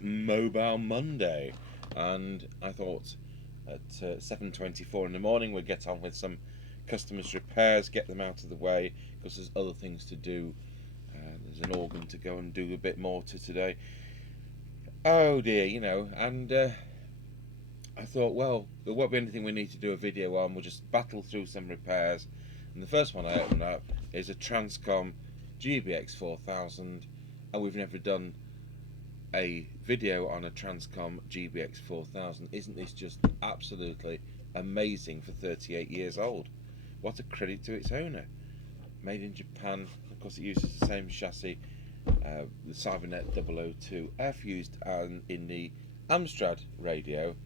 Mobile Monday, and I thought at 7:24 in the morning we'd get on with some customers' repairs, get them out of the way, because there's other things to do. There's an organ to go and do a bit more to today. Oh dear, and I thought, well, there won't be anything we need to do a video on. We'll just battle through some repairs. And the first one I opened up is a Transcom GBX4000, and we've never done a video on a Transcom GBX4000. Isn't this just absolutely amazing for 38 years old? What a credit to its owner. Made in Japan. Of course, it uses the same chassis, the Cybernet 002F, used in the Amstrad radio.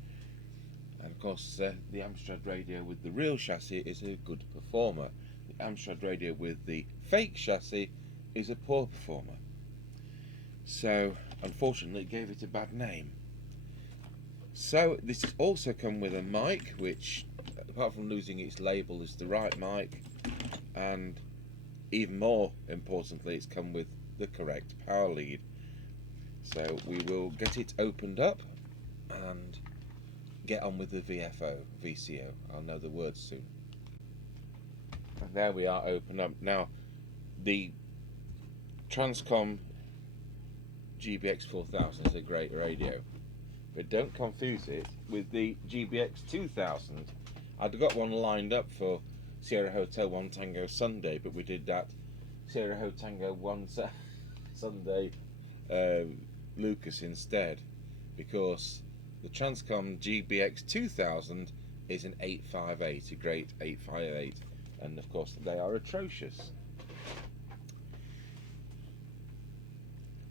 And of course, the Amstrad radio with the real chassis is a good performer. The Amstrad radio with the fake chassis is a poor performer. So, unfortunately, it gave it a bad name. So, this has also come with a mic, which, apart from losing its label, is the right mic. And even more importantly, it's come with the correct power lead. So, we will get it opened up and get on with the VCO. I'll know the words soon. And there we are, open up. Now, the Transcom GBX4000 is a great radio, but don't confuse it with the GBX2000. I'd got one lined up for Sierra Hotel 1 Tango Sunday, but we did that Sierra Hotel Tango 1 Sunday Lucas instead, because the Transcom GBX2000 is an 858, a great 858, and of course they are atrocious.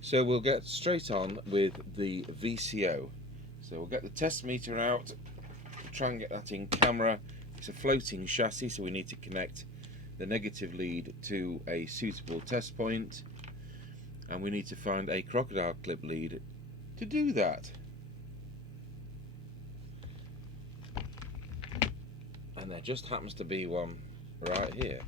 So we'll get straight on with the VCO. So we'll get the test meter out, try and get that in camera. It's a floating chassis, so we need to connect the negative lead to a suitable test point, and we need to find a crocodile clip lead to do that. And there just happens to be one right here.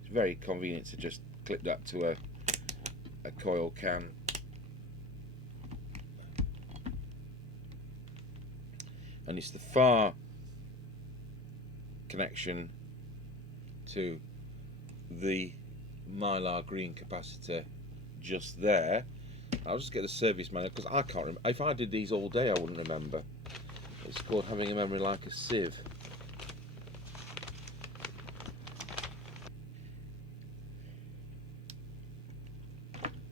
It's very convenient to just clip that to a coil can. And it's the far connection to the mylar green capacitor just there. I'll just get the service manual, because I can't remember. If I did these all day, I wouldn't remember. It's called having a memory like a sieve.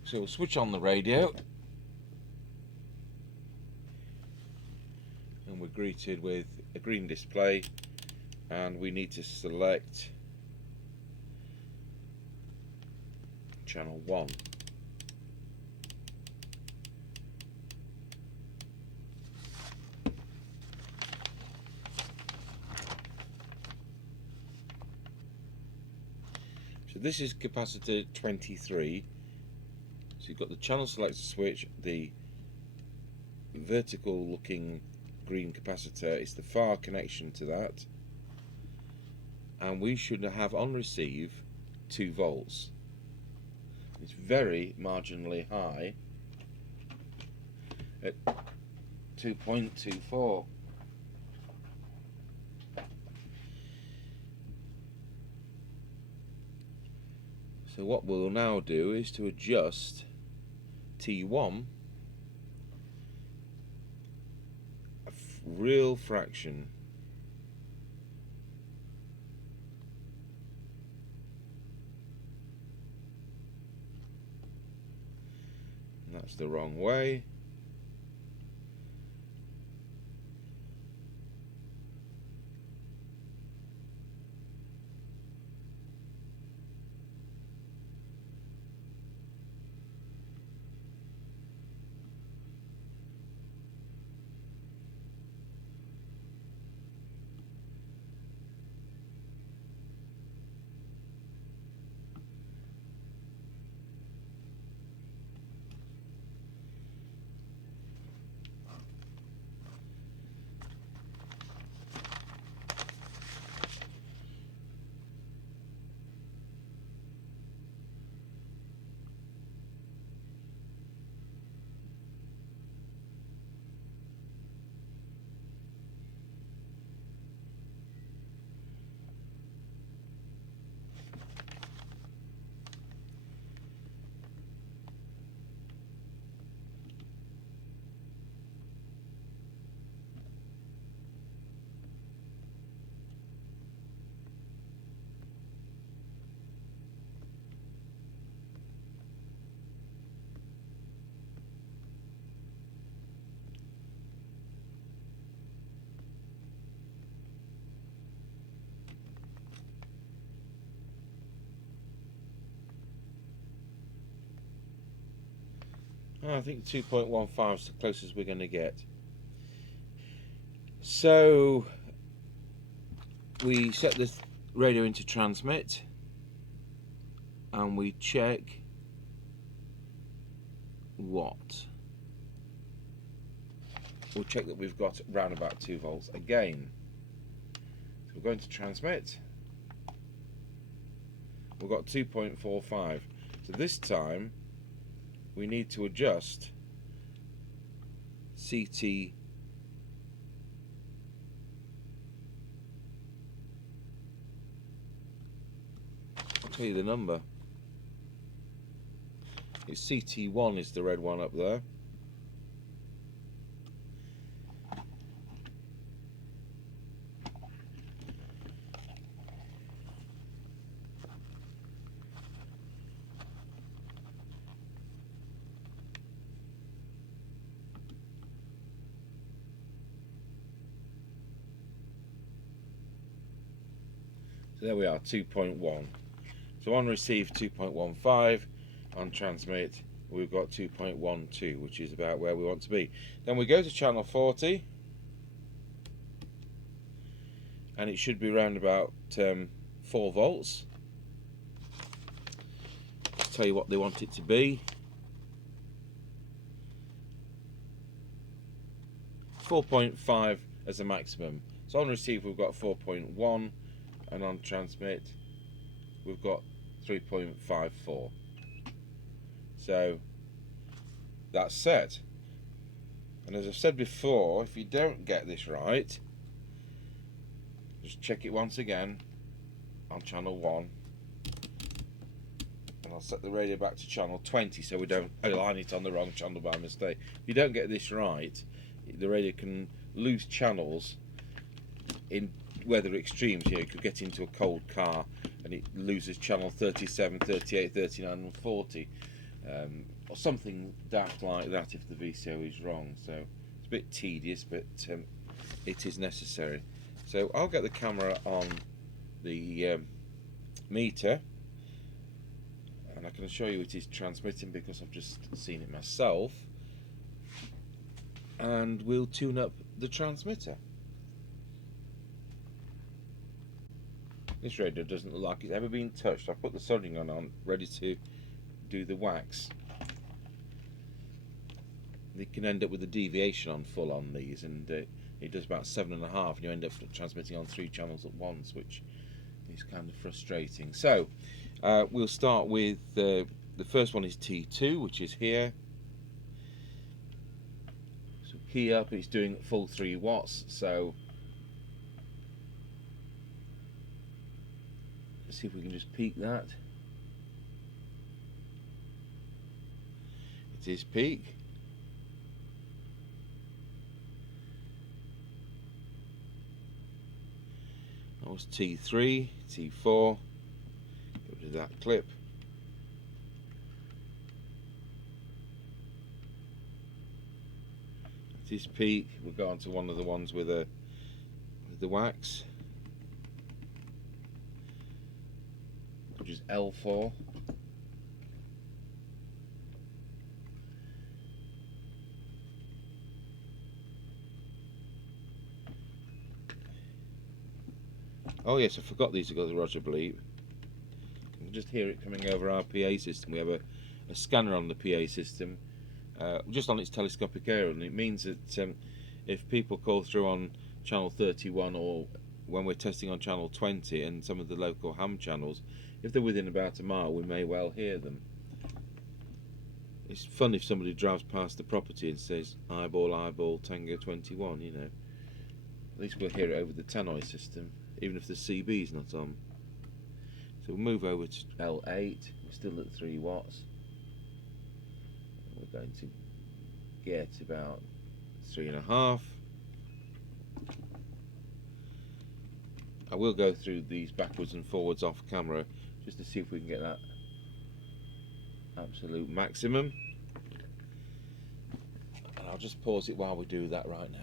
So we'll switch on the radio, and we're greeted with a green display, and we need to select channel 1. So this is capacitor 23. So you've got the channel selector switch, the vertical looking green capacitor is the far connection to that, and we should have on receive 2 volts. It's very marginally high at 2.24. So what we'll now do is to adjust T1 a real fraction. And that's the wrong way. I think 2.15 is the closest we're going to get. So we set this radio into transmit and we check what? We'll check that we've got round about 2 volts again. So we're going to transmit. We've got 2.45. So this time we need to adjust CT I'll tell you the number. It's CT1 is the red one up there. So there we are, 2.1. So on receive 2.15, on transmit we've got 2.12, which is about where we want to be. Then we go to channel 40, and it should be around about 4 volts. I'll tell you what they want it to be. 4.5 as a maximum. So on receive we've got 4.1, and on transmit we've got 3.54. So that's set. And as I've said before, if you don't get this right, just check it once again on channel 1, and I'll set the radio back to channel 20 so we don't align it on the wrong channel by mistake. If you don't get this right, the radio can lose channels in weather extremes. You know, you could get into a cold car and it loses channel 37, 38, 39 and 40, or something daft like that if the VCO is wrong. So it's a bit tedious, but it is necessary. So I'll get the camera on the meter, and I can assure you it is transmitting because I've just seen it myself, and we'll tune up the transmitter. This radio doesn't look like it's ever been touched. I put the soldering on ready to do the wax. You can end up with a deviation on full on these, and it does about 7.5, and you end up transmitting on 3 channels at once, which is kind of frustrating. So we'll start with the first one is T2, which is here. So key up, it's doing full 3 watts. So let's see if we can just peak that. It is peak. That was T3, T4. Get rid of that clip. It is peak. We'll go on to one of the ones with the wax, which is L4. Oh yes, I forgot these have got the Roger bleep. You can just hear it coming over our PA system. We have a scanner on the PA system, just on its telescopic area, and it means that if people call through on channel 31, or when we're testing on channel 20 and some of the local ham channels, if they're within about a mile, we may well hear them. It's fun if somebody drives past the property and says eyeball, eyeball, Tango 21, you know. At least we'll hear it over the tannoy system, even if the CB is not on. So we'll move over to L8. We're still at 3 watts. We're going to get about 3.5. I will go through these backwards and forwards off camera just to see if we can get that absolute maximum. And I'll just pause it while we do that right now.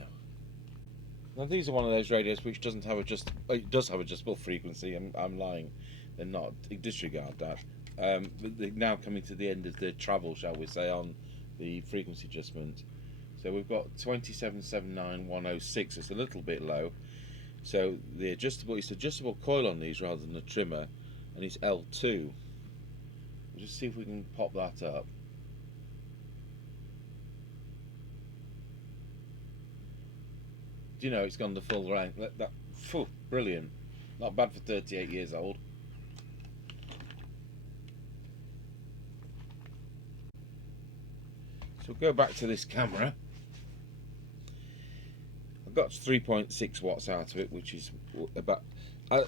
Now these are one of those radios which doesn't have it does have adjustable frequency. I'm lying, they're not. Disregard that. But they're now coming to the end of the travel, shall we say, on the frequency adjustment. So we've got 2779,106. It's a little bit low. So the adjustable coil on these rather than a trimmer, and it's L2. We'll just see if we can pop that up. Do you know it's gone the full rank? Phew, brilliant. Not bad for 38 years old. So we'll go back to this camera. I've got 3.6 watts out of it, which is about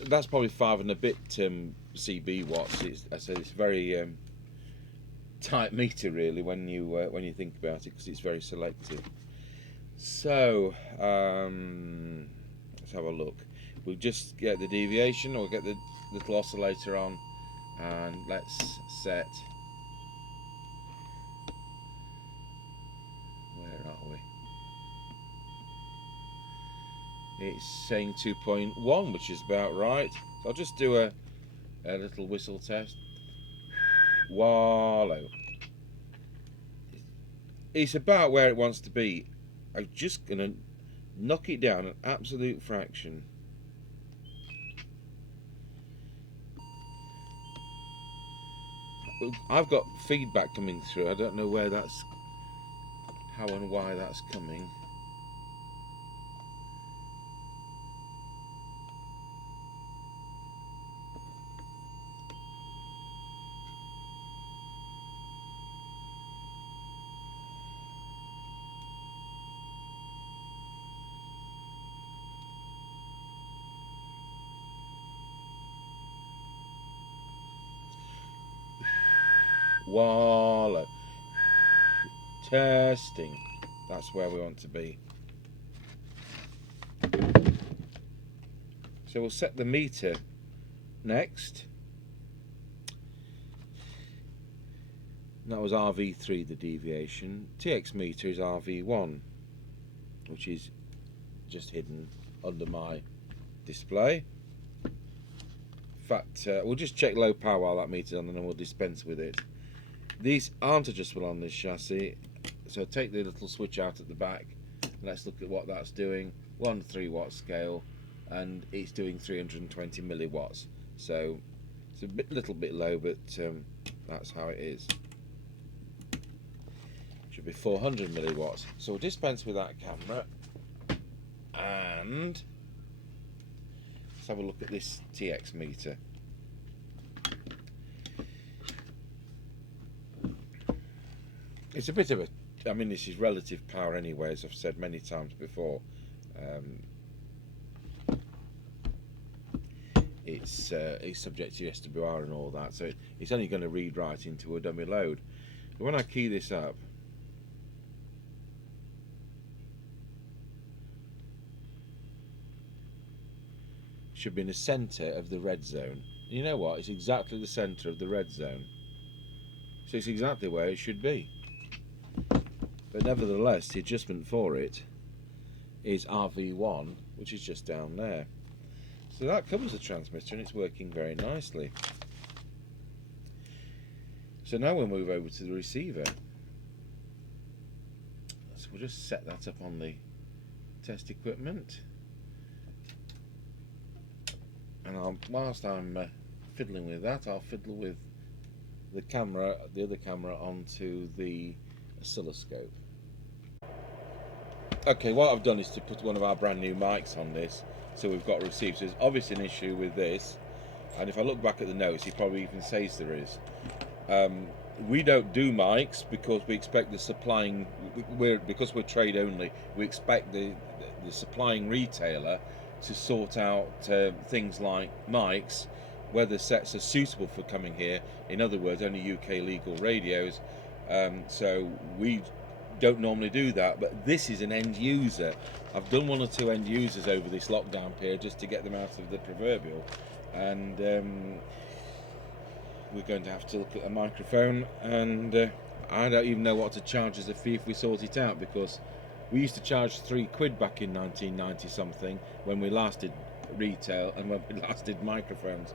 that's probably 5 and a bit CB watts. I said it's very tight meter really when you think about it, because it's very selective. So let's have a look. We'll just get the deviation, or get the little oscillator on, and let's set. Where are we? It's saying 2.1, which is about right. So I'll just do a little whistle test. Wallow. It's about where it wants to be. I'm just going to knock it down an absolute fraction. I've got feedback coming through. I don't know where that's, how and why that's coming. Wallow. Testing. That's where we want to be. So we'll set the meter next. That was RV3, the deviation. TX meter is RV1, which is just hidden under my display. In fact, we'll just check low power while that meter's on, and then we'll dispense with it. These aren't adjustable on this chassis, so take the little switch out at the back. Let's look at what that's doing. 1 to 3 watt scale, and it's doing 320 milliwatts. So it's a little bit low, but that's how it is. Should be 400 milliwatts. So we'll dispense with that camera, and let's have a look at this TX meter. It's a bit of a, I mean, this is relative power anyway, as I've said many times before. It's subject to SWR and all that, so it's only going to read right into a dummy load. But when I key this up, it should be in the centre of the red zone. You know what? It's exactly the centre of the red zone. So it's exactly where it should be. But nevertheless, the adjustment for it is RV1, which is just down there. So that covers the transmitter, and it's working very nicely. So now we'll move over to the receiver. So we'll just set that up on the test equipment. And whilst I'm fiddling with that, I'll fiddle with the camera, the other camera, onto the oscilloscope. Okay, what I've done is to put one of our brand new mics on this, so we've got received. So there's obviously an issue with this, and if I look back at the notes, he probably even says there is. We don't do mics because we expect the supplying, because we're trade only, we expect the supplying retailer to sort out things like mics, whether sets are suitable for coming here. In other words, only UK legal radios. So we don't normally do that, but this is an end user. I've done 1 or 2 end users over this lockdown period just to get them out of the proverbial, and we're going to have to look at a microphone, and I don't even know what to charge as a fee if we sort it out, because we used to charge £3 back in 1990 something when we last did retail and when we last did microphones.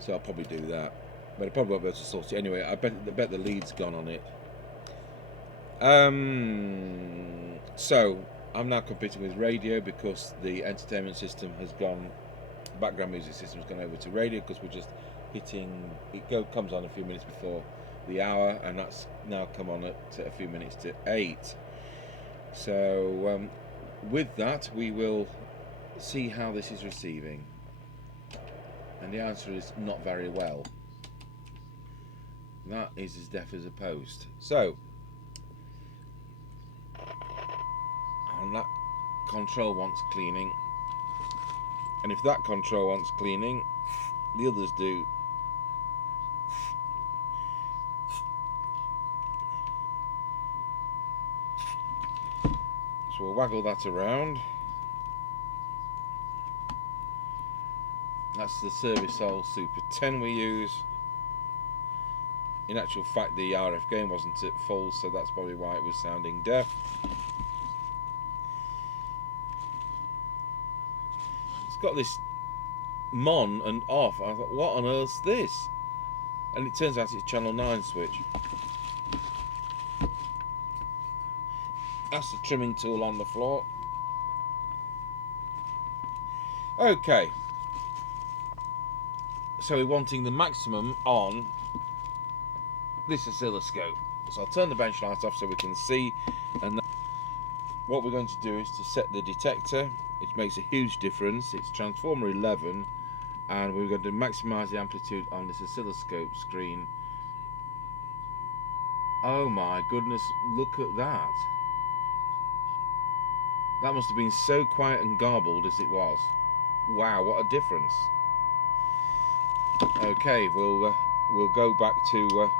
So I'll probably do that, but I probably won't be able to sort it anyway. I bet the lead's gone on it. So I'm now competing with radio because the entertainment system has gone, background music system has gone over to radio, because we're just hitting, comes on a few minutes before the hour, and that's now come on at a few minutes to 8. So with that we will see how this is receiving, and the answer is not very well. That is as deaf as a post. So on that control wants cleaning, and if that control wants cleaning, the others do. So we'll waggle that around. That's the Service Hole Super 10 we use. In actual fact, the RF gain wasn't at full, so that's probably why it was sounding deaf. It's got this MON and off. I thought, what on earth's this? And it turns out it's channel 9 switch. That's the trimming tool on the floor. Okay. So we're wanting the maximum on this oscilloscope. So I'll turn the bench light off so we can see, and what we're going to do is to set the detector. It makes a huge difference. It's transformer 11, and we're going to maximise the amplitude on this oscilloscope screen. Oh my goodness, look at that. That must have been so quiet and garbled as it was. Wow, what a difference. Okay, we'll go back to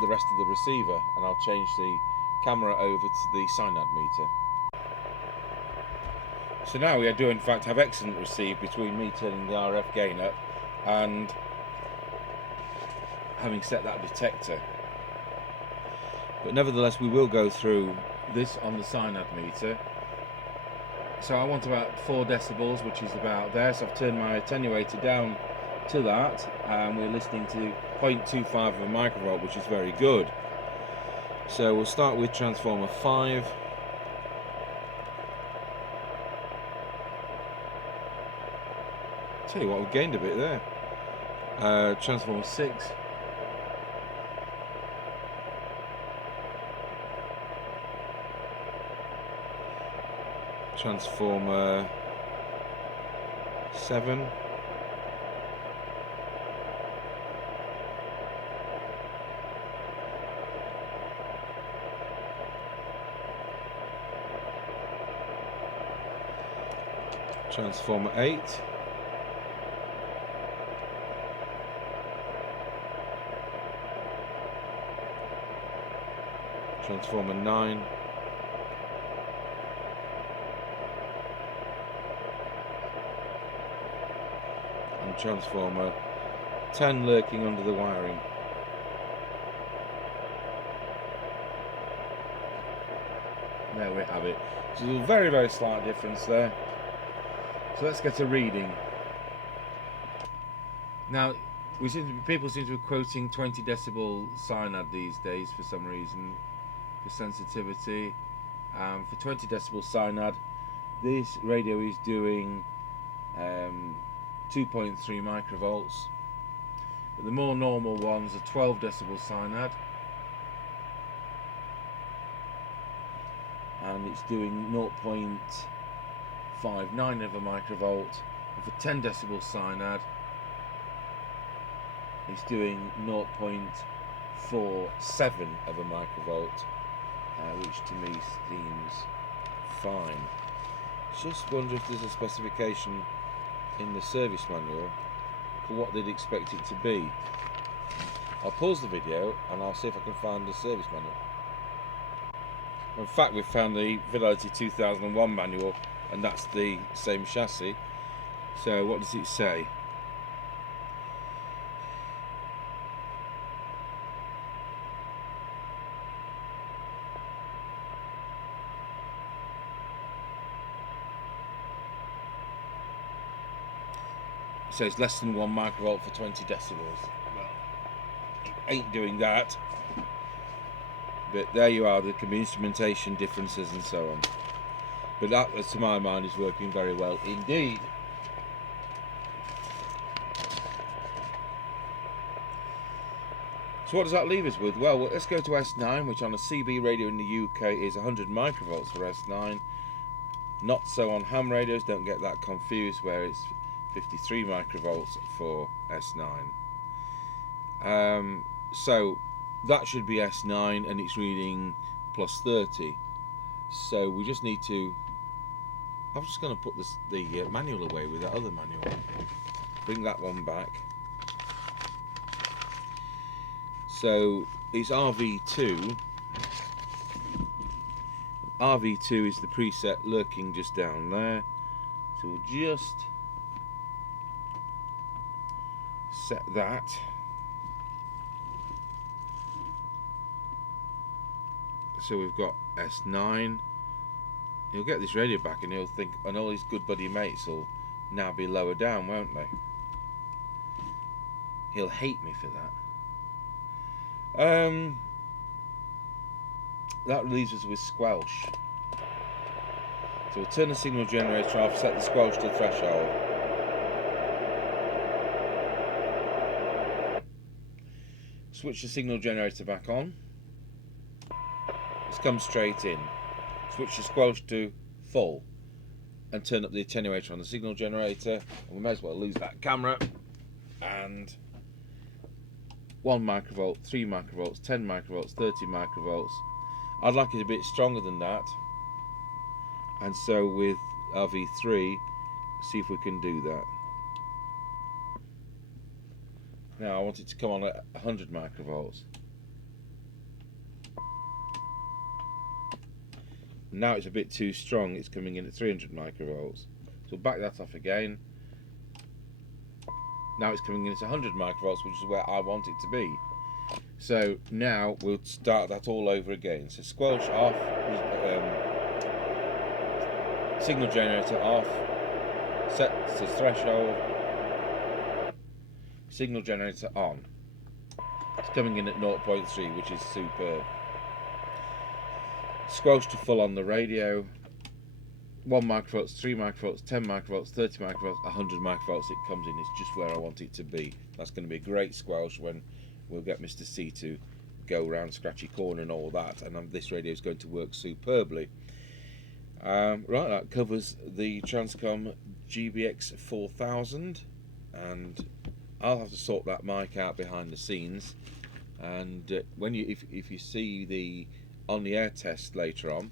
the rest of the receiver, and I'll change the camera over to the Cybernet meter. So now we do in fact have excellent receive between me turning the RF gain up and having set that detector. But nevertheless, we will go through this on the Cybernet meter. So I want about 4 decibels, which is about there. So I've turned my attenuator down to that, and we're listening to 0.25 of a microvolt, which is very good. So we'll start with transformer 5. Tell you what, we've gained a bit there. Transformer 6. Transformer 7. Transformer 8. Transformer 9. And transformer 10 lurking under the wiring. There we have it. So there's a very, very slight difference there. So let's get a reading. Now, people seem to be quoting 20 decibel Cybernet these days for some reason, for sensitivity. For 20 decibel Cybernet, this radio is doing 2.3 microvolts. But the more normal ones are 12 decibel Cybernet, and it's doing 0.59 of a microvolt. And for 10 decibel Cybernet, it's doing 0.47 of a microvolt, which to me seems fine. Just wonder if there's a specification in the service manual for what they'd expect it to be. I'll pause the video and I'll see if I can find the service manual. In fact, we've found the Fidelity 2001 manual, and that's the same chassis. So what does it say? It says less than 1 microvolt for 20 decibels. Well, it ain't doing that. But there you are, there can be instrumentation differences and so on. But that, to my mind, is working very well indeed. So what does that leave us with? Well, let's go to S9, which on a CB radio in the UK is 100 microvolts for S9. Not so on ham radios, don't get that confused, where it's 53 microvolts for S9. So that should be S9, and it's reading plus 30. So we just need to... I'm just going to put the manual away with that other manual. Bring that one back. So it's RV2. RV2 is the preset lurking just down there. So we'll just set that. So we've got S9. He'll get this radio back and he'll think, and all his good buddy mates will now be lower down, won't they? He'll hate me for that. That leaves us with squelch. So we'll turn the signal generator off, set the squelch to threshold. Switch the signal generator back on. It's come straight in. Switch the squelch to full and turn up the attenuator on the signal generator. And we may as well lose that camera. And 1 microvolt, 3 microvolts, 10 microvolts, 30 microvolts. I'd like it a bit stronger than that. And so with RV3, see if we can do that. Now I want it to come on at 100 microvolts. Now it's a bit too strong, it's coming in at 300 microvolts. So back that off again. Now it's coming in at 100 microvolts, which is where I want it to be. So now we'll start that all over again. So squelch off, signal generator off, set to threshold, signal generator on. It's coming in at 0.3, which is superb. Squelch to full on the radio. 1 microvolts, 3 microvolts, 10 microvolts, 30 microvolts, 100 microvolts it comes in. It's just where I want it to be. That's going to be a great squelch when we'll get Mr. C to go around Scratchy Corner and all that, and this radio is going to work superbly. Right, that covers the Transcom GBX4000, and I'll have to sort that mic out behind the scenes. And when if you see the on the air test later on,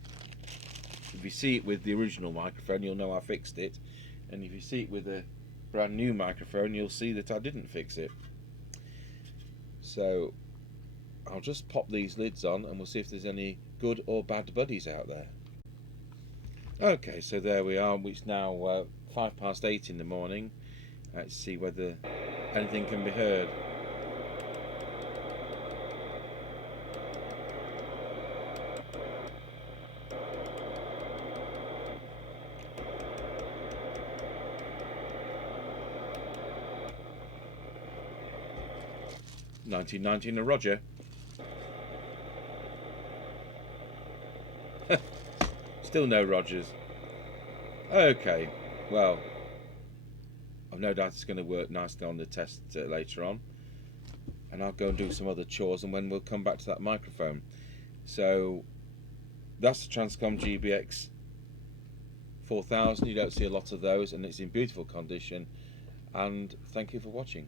if you see it with the original microphone, you'll know I fixed it, and if you see it with a brand new microphone, you'll see that I didn't fix it. So I'll just pop these lids on and we'll see if there's any good or bad buddies out there. Okay, so there we are. It's now 8:05 in the morning. Let's see whether anything can be heard. $19.19 a Roger. Still no Rogers. Okay, well, I've no doubt it's going to work nicely on the test later on, and I'll go and do some other chores, and when we'll come back to that microphone. So that's the Transcom GBX4000. You don't see a lot of those, and it's in beautiful condition. And thank you for watching.